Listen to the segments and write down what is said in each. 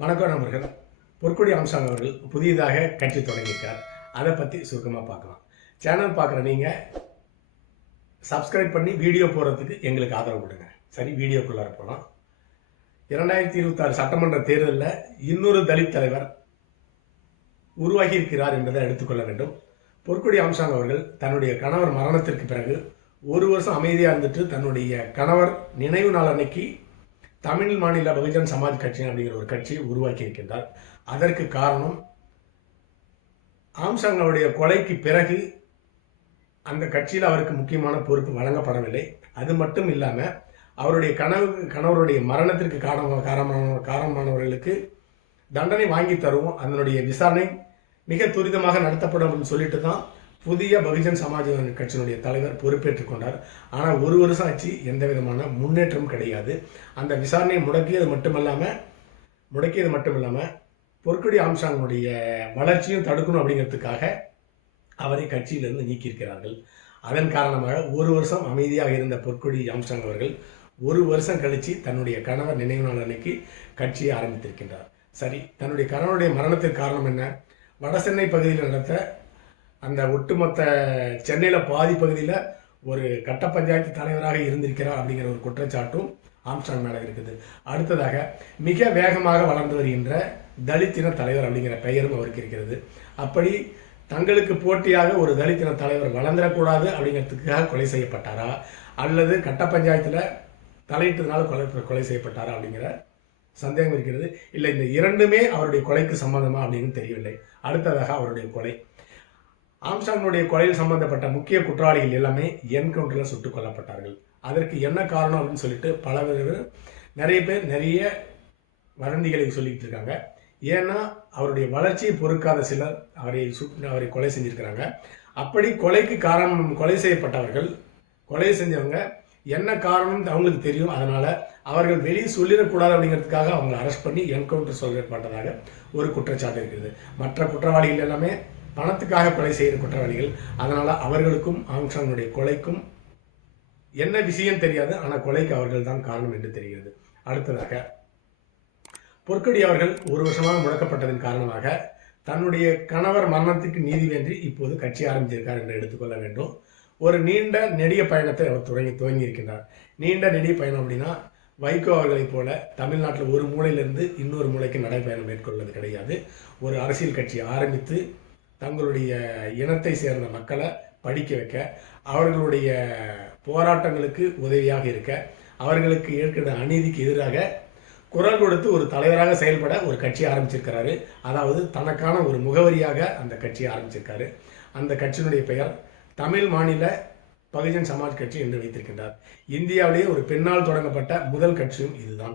வணக்கம் நண்பர்கள். பொற்கொடி ஆம்ஸ்ட்ராங் அவர்கள் புதியதாக கட்சி தொடங்கியிருக்கார். அதை பற்றி சுருக்கமாக பார்க்கலாம். சேனல் பார்க்குற நீங்கள் சப்ஸ்கிரைப் பண்ணி வீடியோ போடுறதுக்கு எங்களுக்கு ஆதரவு கொடுங்க. சரி, வீடியோக்குள்ளார போகலாம். 2026 சட்டமன்ற தேர்தலில் இன்னொரு தலித் தலைவர் உருவாகி இருக்கிறார் என்பதை எடுத்துக்கொள்ள வேண்டும். பொற்கொடி ஆம்ஸ்ட்ராங் அவர்கள் தன்னுடைய கணவர் மரணத்திற்கு பிறகு ஒரு வருஷம் அமைதியாக இருந்துட்டு தன்னுடைய கணவர் நினைவு நாள் அன்னைக்கு தமிழ் மாநில பகுஜன் சமாஜ் கட்சி அப்படிங்கிற ஒரு கட்சியை உருவாக்கி இருக்கின்றார். அதற்கு காரணம் ஆம்ஸ்ட்ராங் அவருடைய கொலைக்கு பிறகு அந்த கட்சியில் அவருக்கு முக்கியமான பொறுப்பு வழங்கப்படவில்லை. அது மட்டும் இல்லாமல் அவருடைய கணவருடைய மரணத்திற்கு காரணமானவர்களுக்கு தண்டனை வாங்கி தருவோம், அதனுடைய விசாரணை மிக துரிதமாக நடத்தப்படும் அப்படின்னு சொல்லிட்டு தான் புதிய பகுஜன் சமாஜ் கட்சியினுடைய தலைவர் பொறுப்பேற்றுக் கொண்டார். ஆனால் ஒரு வருஷம் ஆச்சு, எந்த விதமான முன்னேற்றமும் கிடையாது. அந்த விசாரணையை முடக்கியது மட்டுமில்லாமல் பொற்கொடி ஆம்ஸ்ட்ராங்குடைய வளர்ச்சியும் தடுக்கணும் அப்படிங்கிறதுக்காக அவரை கட்சியிலிருந்து நீக்கியிருக்கிறார்கள். அதன் காரணமாக ஒரு வருஷம் அமைதியாக இருந்த பொற்கொடி ஆம்ஸ்ட்ராங் அவர்கள் ஒரு வருஷம் கழித்து தன்னுடைய கணவர் நினைவு நாள் அன்னைக்கு கட்சியை ஆரம்பித்திருக்கின்றார். சரி, தன்னுடைய கணவனுடைய மரணத்திற்கு காரணம் என்ன? வடசென்னை பகுதியில் நடந்த அந்த ஒட்டுமொத்த சென்னையில் பாதி பகுதியில் ஒரு கட்ட பஞ்சாயத்து தலைவராக இருந்திருக்கிறார் அப்படிங்கிற ஒரு குற்றச்சாட்டும் ஆம்ஸ்ட்ராங் மேலே இருக்குது. அடுத்ததாக மிக வேகமாக வளர்ந்து வருகின்ற தலித்தின தலைவர் அப்படிங்கிற பெயரும் அவருக்கு இருக்கிறது. அப்படி தங்களுக்கு போட்டியாக ஒரு தலித்தின தலைவர் வளர்ந்துடக்கூடாது அப்படிங்கிறதுக்காக கொலை செய்யப்பட்டாரா, அல்லது கட்ட பஞ்சாயத்தில் தலையிட்டதுனால கொலை செய்யப்பட்டாரா அப்படிங்கிற சந்தேகம் இருக்கிறது. இல்லை, இந்த இரண்டுமே அவருடைய கொலைக்கு சம்பந்தமா அப்படின்னு தெரியவில்லை. அடுத்ததாக அவருடைய கொலை, ஆம்ஸ்ட்ராங்குடைய கொலையில் சம்பந்தப்பட்ட முக்கிய குற்றவாளிகள் எல்லாமே என்கவுண்டரில் சுட்டுக் கொல்லப்பட்டார்கள். அதற்கு என்ன காரணம் அப்படின்னு சொல்லிட்டு நிறைய பேர் நிறைய வதந்திகளை சொல்லிக்கிட்டு இருக்காங்க. ஏன்னா அவருடைய வளர்ச்சியை பொறுக்காத சிலர் அவரை கொலை செஞ்சிருக்கிறாங்க. அப்படி கொலை செய்யப்பட்டவர்கள், கொலை செஞ்சவங்க என்ன காரணம் அவங்களுக்கு தெரியும். அதனால அவர்கள் வெளியே சொல்லிடக்கூடாது அப்படிங்கிறதுக்காக அவங்களை அரெஸ்ட் பண்ணி என்கவுண்டர் சொல்லப்பட்டதாக ஒரு குற்றச்சாட்டு இருக்குது. மற்ற குற்றவாளிகள் எல்லாமே பணத்துக்காக கொலை செய்கிற குற்றவாளிகள். அதனால் அவர்களுக்கும் ஆம்ஸ்ட்ராங்குடைய கொலைக்கும் என்ன விஷயம் தெரியாது, ஆனால் கொலைக்கு அவர்கள் தான் காரணம் என்று தெரிகிறது. அடுத்ததாக பொற்கொடி அவர்கள் ஒரு வருஷமாக முடக்கப்பட்டதன் காரணமாக தன்னுடைய கணவர் மரணத்துக்கு நீதி வேண்டி இப்போது கட்சி ஆரம்பிச்சிருக்கார் என்று எடுத்துக்கொள்ள வேண்டும். ஒரு நீண்ட நெடிய பயணத்தை அவர் துவங்கி இருக்கின்றார். நீண்ட நெடிய பயணம் அப்படின்னா வைகோ அவர்களைப் போல தமிழ்நாட்டில் ஒரு மூலையிலிருந்து இன்னொரு மூலைக்கு நடைபயணம் மேற்கொள்வது கிடையாது. ஒரு அரசியல் கட்சி ஆரம்பித்து தங்களுடைய இனத்தை சேர்ந்த மக்களை படிக்க வைக்க, அவர்களுடைய போராட்டங்களுக்கு உதவியாக இருக்க, அவர்களுக்கு ஏற்கிற அநீதிக்கு எதிராக குரல் கொடுத்து ஒரு தலைவராக செயல்பட ஒரு கட்சி ஆரம்பிச்சிருக்கிறாரு. அதாவது தனக்கான ஒரு முகவரியாக அந்த கட்சியை ஆரம்பிச்சிருக்காரு. அந்த கட்சியினுடைய பெயர் தமிழ் மாநில பகுஜன் சமாஜ் கட்சி என்று வைத்திருக்கின்றார். இந்தியாவிலேயே ஒரு பெண்ணால் தொடங்கப்பட்ட முதல் கட்சியும் இதுதான்.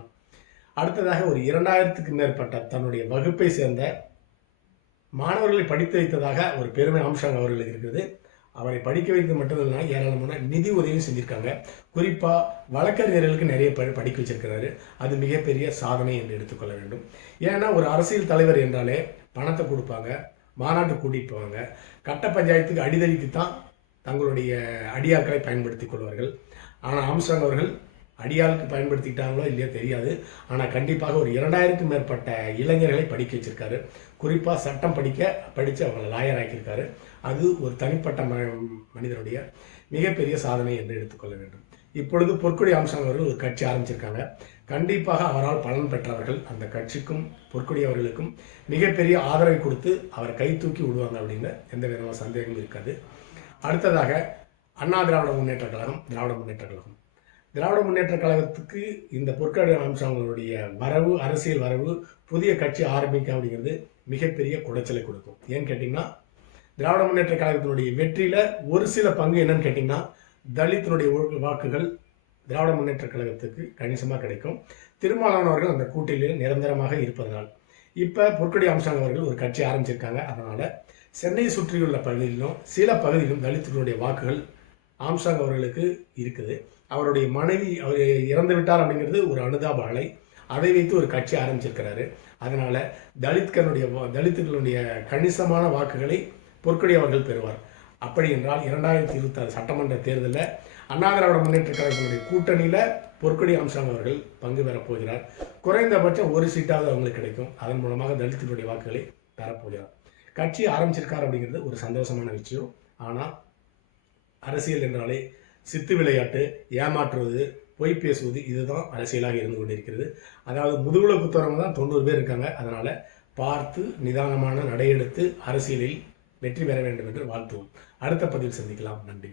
அடுத்ததாக ஒரு 2000க்கும் மேற்பட்ட தன்னுடைய வகுப்பை சேர்ந்த மாணவர்களை படித்து வைத்ததாக ஒரு பெருமை ஆம்ஸ்ட்ராங் அவர்களுக்கு இருக்கிறது. அவரை படிக்க வைத்தது மட்டுமில்லை, ஏராளமான நிதி உதவியும் செஞ்சுருக்காங்க. குறிப்பாக வழக்கறிஞர்களுக்கு நிறைய பேர் படிக்க வச்சிருக்கிறாரு. அது மிகப்பெரிய சாதனை என்று எடுத்துக்கொள்ள வேண்டும். ஏன்னா ஒரு அரசியல் தலைவர் என்றாலே பணத்தை கொடுப்பாங்க, மாநாட்டு கூட்டிகிட்டு போவாங்க, கட்ட பஞ்சாயத்துக்கு அடிதடிக்கு தான் தங்களுடைய அடியாட்களை பயன்படுத்தி கொள்வார்கள். ஆனால் ஆம்ஸ்ட்ராங் அவர்கள் அடியாளுக்கு பயன்படுத்திக்கிட்டாங்களோ இல்லையோ தெரியாது, ஆனால் கண்டிப்பாக ஒரு 2000க்கும் மேற்பட்ட இளைஞர்களை படிக்க வச்சிருக்காரு. குறிப்பாக சட்டம் படித்து அவங்களை லாயர் ஆக்கியிருக்காரு. அது ஒரு தனிப்பட்ட மனிதனுடைய மிகப்பெரிய சாதனை என்று எடுத்துக்கொள்ள வேண்டும். இப்பொழுது பொற்கொடி ஆம்ஸ்ட்ராங் அவர்கள் ஒரு கட்சி ஆரம்பிச்சிருக்காங்க. கண்டிப்பாக அவரால் பலன் பெற்றவர்கள் அந்த கட்சிக்கும் பொற்கொடி அவர்களுக்கும் மிகப்பெரிய ஆதரவை கொடுத்து அவரை கை தூக்கி விடுவாங்க அப்படின்னு எந்த விதமான சந்தேகமும் இருக்காது. அடுத்ததாக அண்ணா திராவிட முன்னேற்ற கழகம், திராவிட முன்னேற்ற கழகத்துக்கு இந்த பொற்கொடி ஆம்ஸ்ட்ராங்களுடைய அரசியல் வரவு, புதிய கட்சி ஆரம்பிக்க அப்படிங்கிறது மிகப்பெரிய குடைச்சலை கொடுக்கும். ஏன்னு கேட்டிங்கன்னா, திராவிட முன்னேற்ற கழகத்தினுடைய வெற்றியில் ஒரு சில பங்கு என்னன்னு கேட்டிங்கன்னா, தலித்தினுடைய வாக்குகள் திராவிட முன்னேற்ற கழகத்துக்கு கணிசமாக கிடைக்கும். திருமாவளவன் அவர்கள் அந்த கூட்டணியில் நிரந்தரமாக இருப்பதனால் இப்போ பொற்கொடி ஆம்ஸ்ட்ராங் அவர்கள் ஒரு கட்சி ஆரம்பிச்சிருக்காங்க. அதனால் சென்னையை சுற்றியுள்ள பகுதியிலும் சில பகுதியிலும் தலித்தினுடைய வாக்குகள் ஆம்ஸ்ட்ராங் அவர்களுக்கு இருக்குது. அவருடைய மனைவி அவர் இறந்து விட்டார் அப்படிங்கிறது ஒரு அனுதாப அலை. அதை வைத்து ஒரு கட்சி ஆரம்பிச்சிருக்கிறாரு. அதனால் தலித்துகளுடைய கணிசமான வாக்குகளை பொற்கொடி அவர்கள் பெறுவார். அப்படி என்றால் 2026 சட்டமன்ற தேர்தலில் அண்ணா திராவிட முன்னேற்ற கழகத்தினுடைய கூட்டணியில் பொற்கொடி ஆம்ஸ்ட்ராங் அவர்கள் பங்கு பெறப் போகிறார். குறைந்தபட்சம் ஒரு சீட்டாவது அவங்களுக்கு கிடைக்கும். அதன் மூலமாக தலித்தினுடைய வாக்குகளை பெறப்போகிறார். கட்சி ஆரம்பிச்சிருக்கார் அப்படிங்கிறது ஒரு சந்தோஷமான விஷயம். ஆனால் அரசியல் என்றாலே சித்து விளையாட்டு, ஏமாற்றுவது, பொய் பேசுவது, இதுதான் அரசியலாக இருந்து கொண்டிருக்கிறது. அதாவது முதுகுல குத்துறவங்க தான் 90 பேர் இருக்காங்க. அதனால பார்த்து நிதானமான நடையெடுத்து அரசியலில் வெற்றி பெற வேண்டும் என்று வாழ்த்துவோம். அடுத்த பதிவில் சந்திக்கலாம். நன்றி.